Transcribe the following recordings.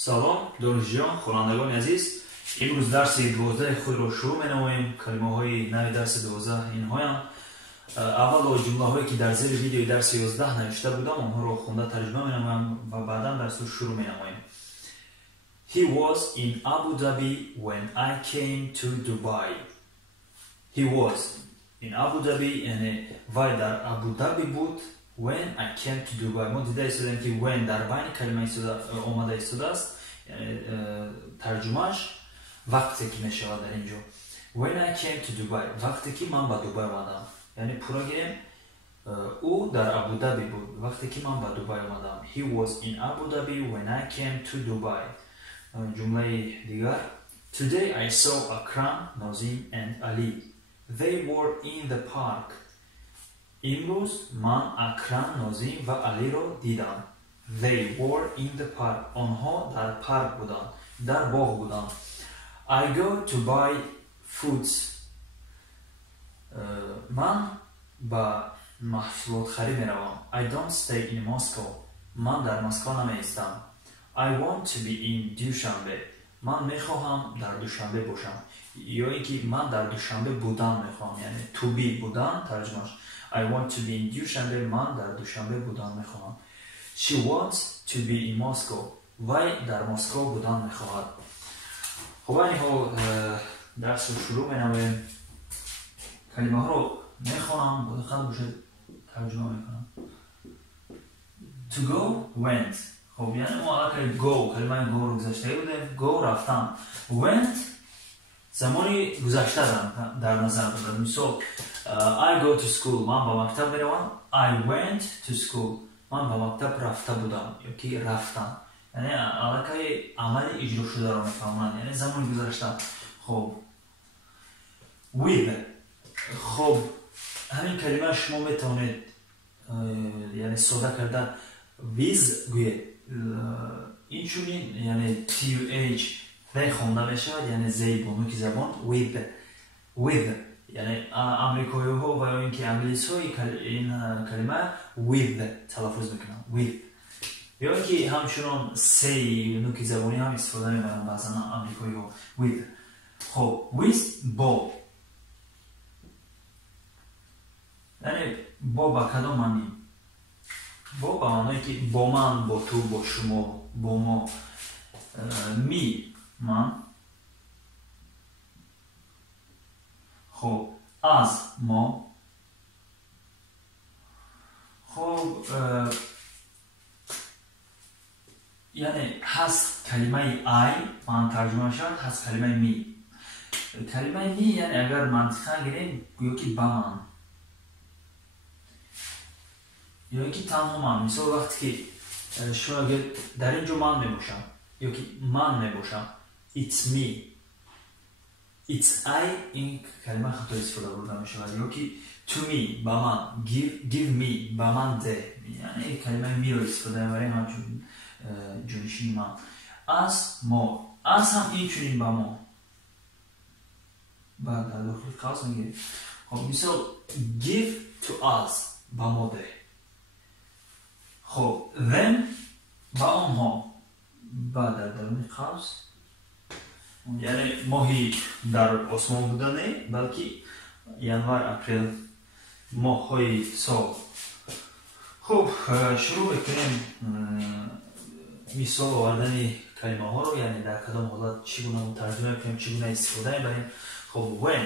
سلام دانشجویان خوانندگان عزیز، امروز درس 12 خود را شروع می‌نماییم. کلمه‌های نوی درس 12 اینها اول جمله‌هایی که در زیر ویدیو درس 11 نوشته بودم آنها را خوانده ترجمه می‌نمایم و بعدا درس را شروع می‌نماییم. He was in Abu Dhabi when I came to Dubai. He was in Abu Dhabi یعنی وای در ابو ظبی بود. When I came to Dubai ما دیده ایستادیم که when در بین کلمه آمده ایستاده است، یعنی ترجمهش وقتی که میشود در اینجا. When I came to Dubai وقتی که من به دوبای آمدم، یعنی پورا گیریم او در ابو ظبی بود وقتی که من به دوبای آمدم. He was in Abu Dhabi when I came to Dubai. جمله دیگر Today I saw Akram, Nazim and Ali. They were in the park. امروز من اکرم، نازیم و علی را دیدم. They were in the park. آنها در پارک بودند، در باغ بودند. I go to buy foods. من با محصولات خرید می روم. I don't stay in Moscow. من در مسکو نمی ایستم. I want to be in دوشنبه. من می خواهم در دوشنبه باشم. یا اینکه من در دوشنبه بودن می خواهم، یعنی to be بودن ترجمهش. I want to be in دوشنبه. من در دوشنبه بودن می خواهم. She wants to be in Moscow. وی در مسکو بودن می خواهد. خب اینها درس رو شروع می نماییم. کلمه ها رو می خوانم با دقت باشید ترجمه می کنم. To go went. خب یعنی ما اگر go کلمه go رو گذاشته بودیم. go رفتن. went زمانی گذشته در نظر بودم. مثال I go to school. من به مکتب میروم. I went to school. من به مکتب رفته بودم یا که رفتم، یعنی علاقه عمل اجرا شده رو میفهمند، یعنی زمان گذشته. خب with. خب همین کلمه شما میتونید یعنی ساده کردن with گوید. این چونین یعنی TUH وی خونده میشود، یعنی زی با نوک زبان with یعنی امریکایی ها و اینکه انگلیسی ها این کلمه with تلفظ میکنن with، یا اینکه همچنان سی نوک زبانی هم استفاده میکنن بعضا امریکایی ها with. خب with با یعنی با کدام معنی؟ با معنی که با من، با تو، با شما، با ما. می من. خب از ما. خب یعنی هست کلمه ای من ترجمه شد، هست کلمه می. کلمه می یعنی اگر منطقه گیریم گویا که با من یا که تنها من. مثال وقتی که شما اگر در اینجا من می باشم یا که من می باشم it's me. It's I این کلمه خطا استفاده بوده می شود، یا که to me با من. give me با من ده، یعنی کلمه می رو استفاده میبریم همچون جانشین من. از ما. از هم این چونین با ما بعد در داخل قوس میگیریم. خب مثال give to us با ما ده. خب them با آنها بعد در درون قوس، یعنی ماهی در آسمان بوده نه، بلکه ینوار اپریل ماه‌های سال. خب شروع بکنیم مثال آوردن کلمه ها رو، یعنی در کدام حالت چگونه ترجمه کنیم، چگونه استفاده می‌بریم. خب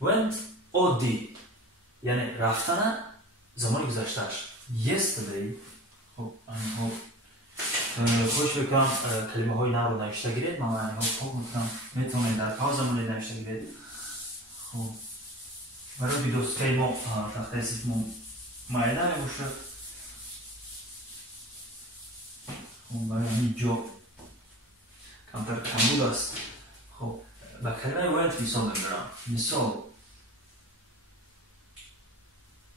went عادی یعنی رفتن زمان گذشتهش yesterday. خب اینها خوش بکنم کلمه های نو رو نوشته گیرید. من اینها خوب میکنم میتونید در پاوز زمانی نوشته گیرید. خب برای که دوست که ما تخته سیستم مایده میبوشد. خب برای همین جا کمتر کمبود است. خب با کلمه went مثال بگرم. مثال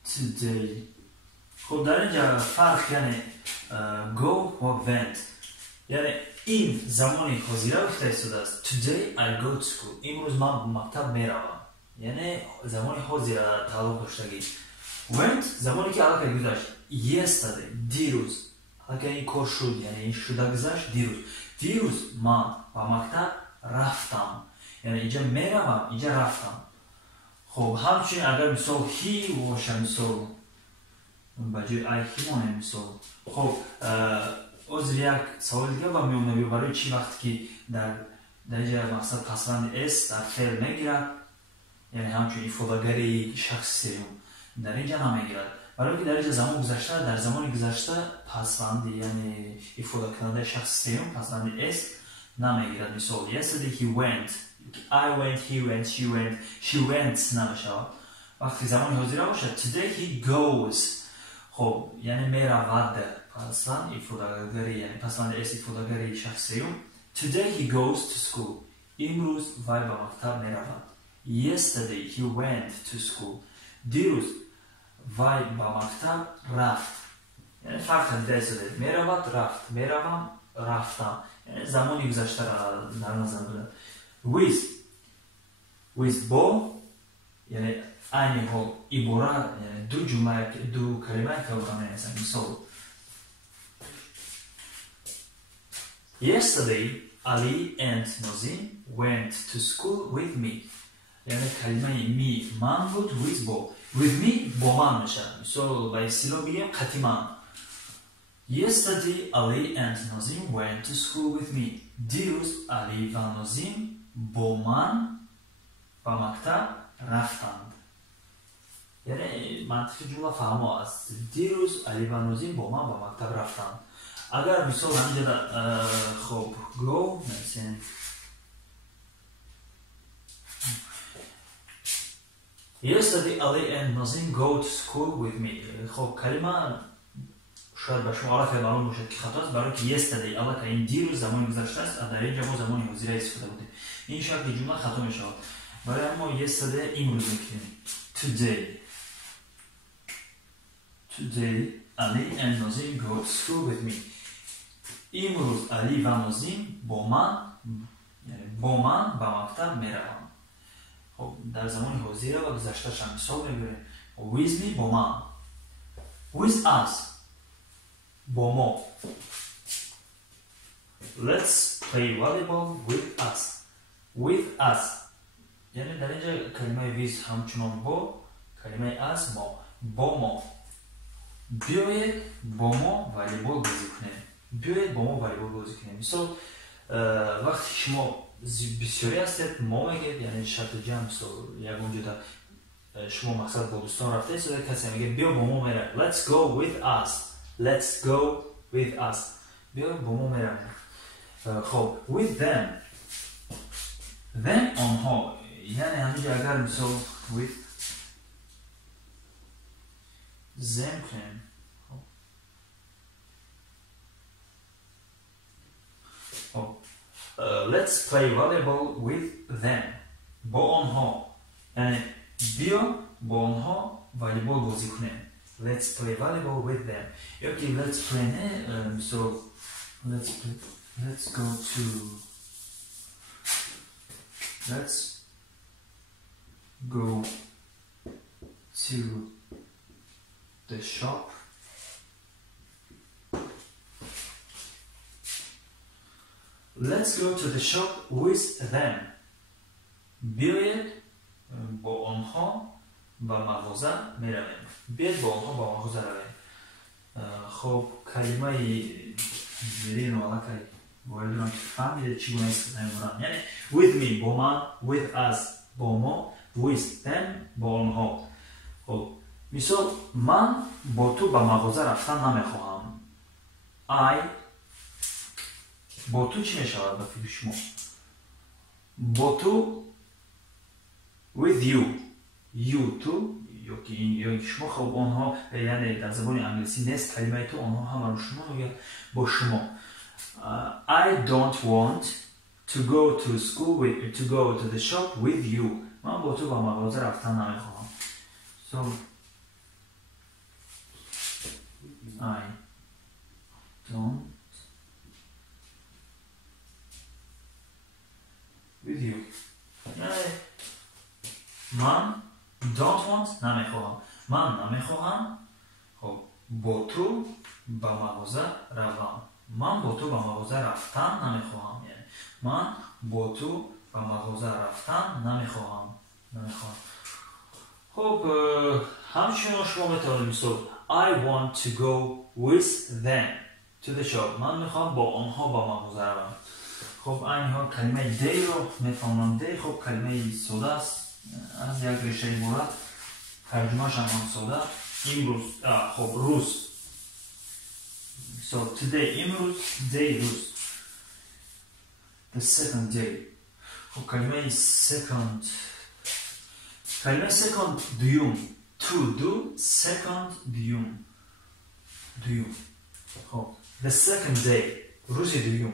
today. خب در اینجا فرق یعنی go و went، یعنی این زمانی حاضره گفته ایستاده است. Today I go to school. امروز من به مکتب میروم، یعنی زمانی حاضره تعلق داشتگی. Went زمانی که علاقه گذشت. Yesterday دیروز حالا که این کار شد یعنی این شده گذشت دیروز من به مکتب رفتم یعنی اینجا میروم اینجا رفتم خب همچنین اگر مثال هی باشه مثال بجای ای هی مانه مثال خب از یک سوال دیگه با میونه برای چی وقتی که در اینجا مقصد پسوند اس در فعل میگیرد یعنی همچنین ifodagari شخص سوم در اینجا نمیگیرد برای که در اینجا زمان گذشته در زمان گذشته پسوند یعنی ifoda کننده شخص سوم پسوند اس نمیگیرد مثال yesterday he went I went he went she went she went نمیشود وقتی زمان حاضر باشه today he goes خب یعنی میرود پسوند ifodagari یعنی پسوند اس ifodagari شخص سوم today he goes to school امروز وی به مکتب میرود yesterday he went to school دیروز وی به مکتب رفت یعنی فرق دیده شده میرود رفت میروم رفتم یعنی زمانی گذشته را در نظر بگیرید with با یعنی عین حال عبارت یعنی دو جمله دو کلمه که برای مثال yesterday Ali and Nazim went to school with me یعنی کلمه می من بود with با with me با من میشه مثال با اصطلاح بگیم قطعی من yesterday Ali and Nazim went to school with me دیروز علی و نازیم با من به مکتب رفتند یعنی منطق جمله فهمه است دیروز علی و نازیم با من به مکتب رفتند اگر مثال همینجا خب go مثلا yesterday Ali and Nazim go to school with me خب کلمه شاید به شما عرفه معلوم باشد که خطا است برای که yesterday Allah که این دیروز زمان گذشته است در اینجا ما زمان حاضر استفاده بودیم این شکل جمله خطا می شود برای ما yesterday امروز میکنیم today Ali and Nazim go to school with me امروز علی و نازیم با من به مکتب میروند خب در زمان حاضر و گذشته شم مثال میگیریم with me با من with us با ما let's play volleyball with us یعنی در اینجا کلمه with همچنان با کلمه as ما با ما بیایید با ما والیبال بازی کنیم بیایید با ما والیبال بازی کنیم مثال وقتی شما بسیاری هستید ما میگید یعنی شرط جمع مثال یک اونجا شما مقصد با دوستان رفته است کسی میگه بیا با ما میره let's go with us بیا با ما میره خب with them آنها یعنی همینجا اگر مثال with them کنیم let's play volleyball with them با آنها یعنی بیا با آنها والیبال بازی کنیم let's play volleyball with them okay let's play so let's go to the shop let's go to the shop with them بیایید با آنها به مغازه میرویم بیاید با آنها به مغازه رویم خب کلمه زیرین و علاقه باید که فهمیده چگونه استفاده می‌کنم یعنی with me با من with us با ما with them با آنها خب مثال من با تو به مغازه رفتن نمیخواهم I با تو چی میشود به فکر شما با تو with you تو یا شما خب آنها یعنی در زبان انگلیسی نیست کلمه تو آنها هم رو شما میگه با شما I don't want to go to the shop with you من با تو به مغازه رفتن نمیخواهم so I don't with you من don't want نمیخواهم من نمیخواهم خب با تو به مغازه روم. من با تو به مغازه رفتن نمیخواهم. یعنی من با تو به مغازه رفتن نمیخواهم. خب همچنین شما میتونید مثال I want to go with them to the shop. من میخوام با آنها به مغازه روم. خب اینها کلمه دی رو میفهمم. دی خب کلمه ساده است، از یک ریشه عبارت، ترجمه‌اش هم ساده. امروز خب روز. So today امروز، day روز. The second day. خب کلمه second دوم. to do second دوم. خب the second day روز دوم.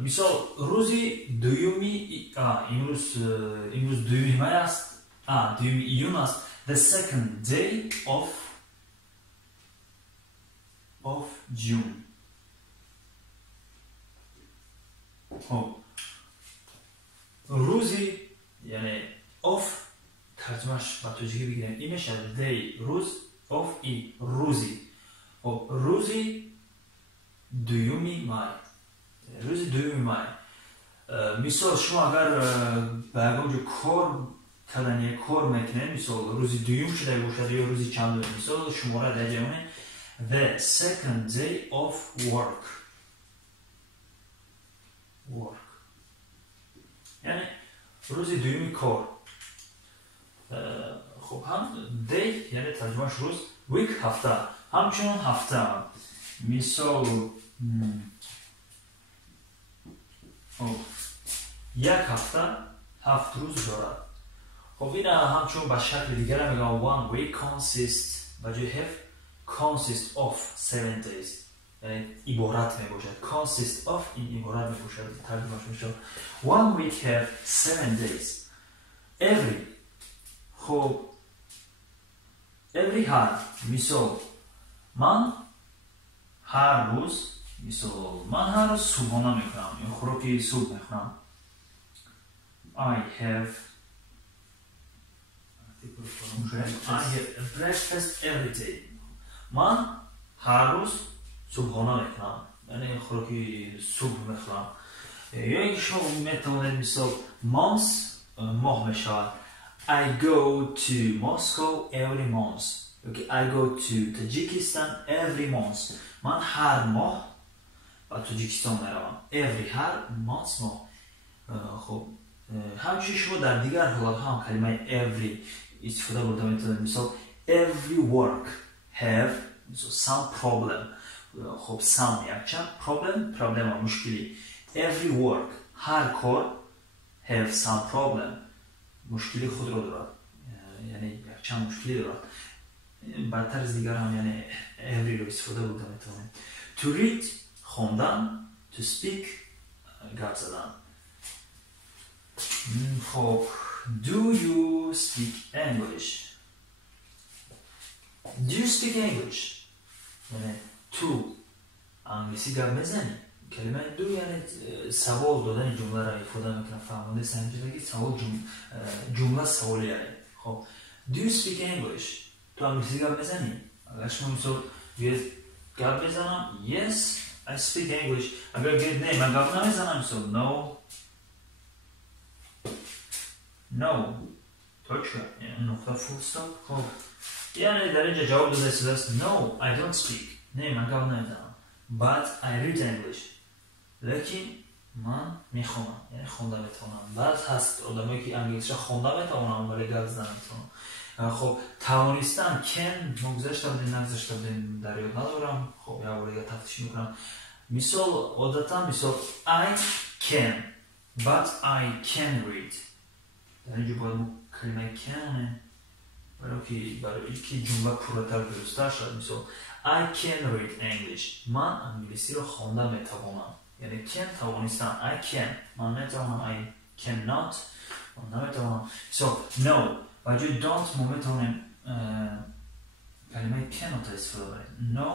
مثال روزی دومی امروز دومی مای است. دومی ایون است. The second day of June. خب روزی یعنی of ترجمهش با توجیه بگیریم این میشه day روز of ای روزی. خب روزی دومی مای. روزی دومی مای. مثال شما اگر به اونجا کار میکنید، مثال روزی دوم شده باشد یا روزی چندم، مثال شماره در جمعه the second day of work. یعنی روزی دومی کار. خب هم day یعنی ترجمهش روز، week هفته، همچنان هفته. مثال یک هفته 7 روز دارد. خب این همچون به شکل دیگر میگم one week consists و جای have consists of 7 days. یعنی عبارت می باشد. consists of این عبارت می باشد. ترجمهش میشه one week have 7 days. every خب every هر. مثال من هر روز صبحانه میکنم یا خوراک صبح میخورم. I have breakfast every day. من هر روز صبحانه میکنم یعنی خوراک صبح میخورم. یا اینکه شما میتوانید مثال ماه میشود. I go to Moscow every month. Okay, I go to Tajikistan every month. من هر ماه به تاجیکستان میروم. every هر month ماه. خب همچنین شما در دیگر حالت هم کلمه every استفاده برده میتونید. مثال every work have some problem. خب some یک چند problem مشکلی. every work هر کار have some problem مشکلی خود را دارد، یعنی یک چند مشکلی دارد. بدتر از دیگر هم یعنی every رو استفاده برده میتونید. to read خوندن، to speak گپ زدن. خب do you speak English? Do you speak English؟ یعنی تو انگلیسی گپ میزنی. کلمه دو یعنی سوال دادن جمله را ifade میکنه. فهمونده سنجیدگی سوال جمله سوالی یعنی. خب do you speak English؟ تو انگلیسی گپ میزنی؟ اگر شما مثال گپ میزنم yes I speak English. اگر گفت نه من گپ نمیزنم مثال no точка یعنی نقطه full stop. خب یعنی در اینجا جواب داده شده است no I don't speak. نه من گپ نمیزنم. but I read English. لیکن من میخونم یعنی خونده میتونم. بعد هست آدمایی که انگلیسی خونده میتونم ولی گپ زدن نمیتونم. خب توانستن can مگذشته بودین نگذشته بودین در یاد ندارم. خب یه بار تفتیش میکنم. مثال عادتا مثال I can but I can read. در اینجا باید کلمه can برای که جمله پرتر درسته شد. مثال I can read English. من انگلیسی رو خونده میتوانم. یعنی can توانستم I can من میتوانم. I cannot من نمیتوانم. So no و جای don't ما میتوانیم کلمه cannot استفاده بریم. No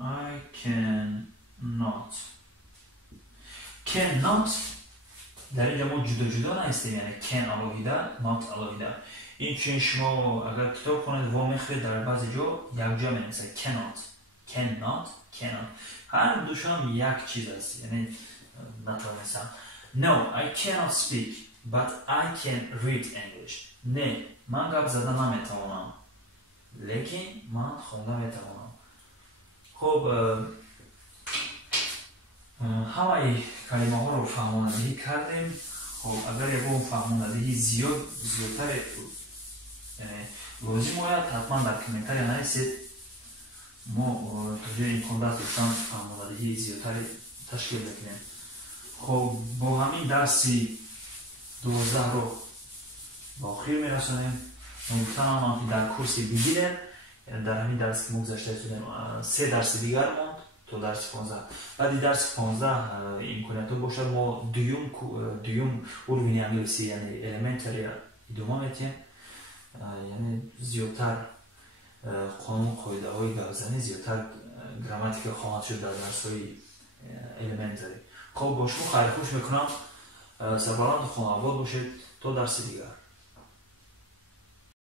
I cannot در اینجا ما جدا جدا نیستیم، یعنی can алоҳида not алоҳида. اینچنین شما اگر کتاب کنید و میخوید در بعضی جا یک جا می‌نویسه cannot cannot cannot، هر دوشون هم یک چیز است، یعنی نتوانستم. No, I cannot speak but I can read English. نه من گپ زدن نمیتوانم لیکن من خوندن میتوانم. خب همه کلمه ها رو فهماندهی کردیم. خب اگر یکم فهماندهی زیادتر لازم باید حتما در کامنتاری نویسید، ما تا جای امکان دست دوستان فهماندهی زیادتر تشکیل بکنیم. خب با همین درسی 12 رو با آخر میرسونیم. امیدوارم که در کورس بگیرید. در همین درس که گذشته شدیم 3 درس دیگر موند تا درس 15. بعد درس 15 امکانیت باشه ما دوم اروین انگلیسی یعنی elementary ادامه میدیم، یعنی زیادتر قانون قاعده های گپزنی زیادتر گراماتیک خواهد شد در درس های elementary. خب با شما خیر خوش میکنم. سربلند خانواده باشید تا درس دیگر.